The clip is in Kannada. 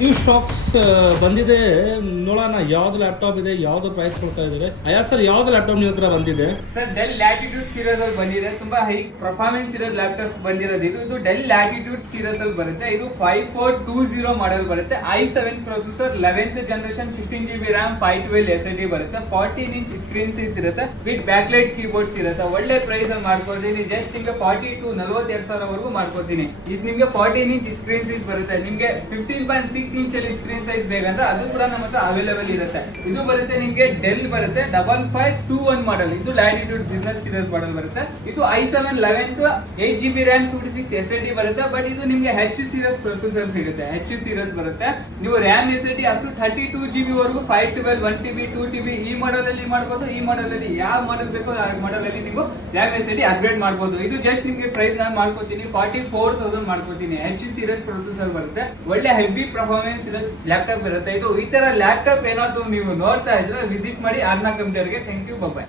ನ್ಯೂ ಸ್ಟಾಕ್ಸ್ ಬಂದಿದೆ, ನೋಡೋಣ ಯಾವ್ದು ಲ್ಯಾಪ್ಟಾಪ್ ಇದೆ, ಯಾವ್ದು ಪ್ರೈಸ್ ಕೊಡ್ತಾ ಇದ್ದಾರೆ. ಅಯ್ಯ ಸರ್, ಯಾವ್ದು ಲ್ಯಾಪ್ಟಾಪ್ ನಿಮ್ಮ ಹತ್ರ ಬಂದಿದೆ? ಸರ್ ಡೆಲ್ ಲ್ಯಾಟಿಟ್ಯೂಡ್ ಸೀರೀಸ್ ಅಲ್ಲಿ ಬಂದಿದೆ. ತುಂಬಾ ಹೈ ಪರ್ಫಾರ್ಮೆನ್ಸ್ ಇರೋ ಲ್ಯಾಪ್ಟಾಪ್ಸ್ ಬಂದಿರೋದು ಇದು ಡೆಲ್ ಲ್ಯಾಟಿಟ್ಯೂಡ್ ಸೀರೀಸ್ ಅಲ್ಲಿ ಬರುತ್ತೆ. ಇದು 5420 ಮಾಡೆಲ್ ಬರುತ್ತೆ. i7 processor, 11th generation, 16GB RAM, 512 SSD ಬರುತ್ತೆ. 14 ಇಂಚ್ ಸ್ಕ್ರೀನ್ ಸೈಜ್ ಇರುತ್ತೆ ವಿತ್ ಬ್ಯಾಕ್ಲೈಟ್ ಕೀಬೋರ್ಡ್ಸ್ ಇರುತ್ತೆ. ಒಳ್ಳೆ ಪ್ರೈಸ್ ಅಲ್ಲಿ ಮಾಡ್ಕೊಡ್ತೀನಿ. ಜಸ್ಟ್ ನಿಮ್ಗೆ 42,000 ವರೆಗೂ ಮಾಡ್ಕೊಡ್ತೀನಿ. ಇದು ನಿಮ್ಗೆ 14 ಇಂಚ್ ಸ್ಕ್ರೀನ್ ಸೈಜ್ ಬರುತ್ತೆ. ನಿಮ್ಗೆ 15.6 ಇಂಚ್ ಅಲ್ಲಿ ಸ್ಕ್ರೀನ್ ಸೈಜ್ ಬೇಕಂದ್ರೆ ಅದು ಕೂಡ ನಮ್ಮ ಹತ್ರ ಅವೈಲೇಬಲ್ ಇರುತ್ತೆ. ಇದು ಬರುತ್ತೆ ನಿಮ್ಗೆ ಡೆಲ್ ಬರುತ್ತೆ 5521 ಮಾಡೆಲ್. ಇದು ಲ್ಯಾಟಿಟ್ಯೂಡ್ ಬಿಸಿನೆಸ್ ಸೀರೀಸ್ ಮಾಡೆಲ್ ಬರುತ್ತೆ. ಇದು i7 11th 8GB RAM 256 SSD ಬರುತ್ತೆ. ಬಟ್ ಇದು ನಿಮ್ಗೆ H ಸೀರೀಸ್ ಪ್ರೊಸೆಸರ್ ಸಿಗುತ್ತೆ. H ಸೀರೀಸ್ ಬರುತ್ತೆ. ನೀವು RAM SSD up to 32GB ವರೆಗೂ 512 1TB 2TB ಈ ಮಾಡೆಲ್ ಅಲ್ಲಿ ಮಾಡಬಹುದು. ಈ ಮಾಡೆಲ್ ಅಲ್ಲಿ ಯಾವ ಮಾಡೆಲ್ ಬೇಕೋ ಆ ಮಾಡೆಲ್ ಅಲ್ಲಿ ನೀವು RAM SSD ಅಪ್ಗ್ರೇಡ್ ಮಾಡಬಹುದು. ಇದು ಜಸ್ಟ್ ನಿಮ್ಗೆ ಪ್ರೈಸ್ ನಾನು ಮಾಡ್ಕೊತೀನಿ 44,000 ಮಾಡ್ಕೊತೀನಿ. H ಸೀರೀಸ್ ಪ್ರೊಸೆಸರ್ ಬರುತ್ತೆ. ಒಳ್ಳೆ ಹೆವಿ ಪರ್ಫಾರ್ಮೆನ್ಸ್ ಇದೆ ಲ್ಯಾಪ್ಟಾಪ್ ಬರುತ್ತೆ. ಇದು ಈ ತರ ಲ್ಯಾಪ್ಟಾಪ್ ಏನಾದ್ರು ನೀವು ನೋಡ್ತಾ ಇದ್ರೆ ವಿಸಿಟ್ ಮಾಡಿ ಆರ್ನಾ ಕಂಪ್ಯೂಟರ್ಗೆ. Thank you, bye.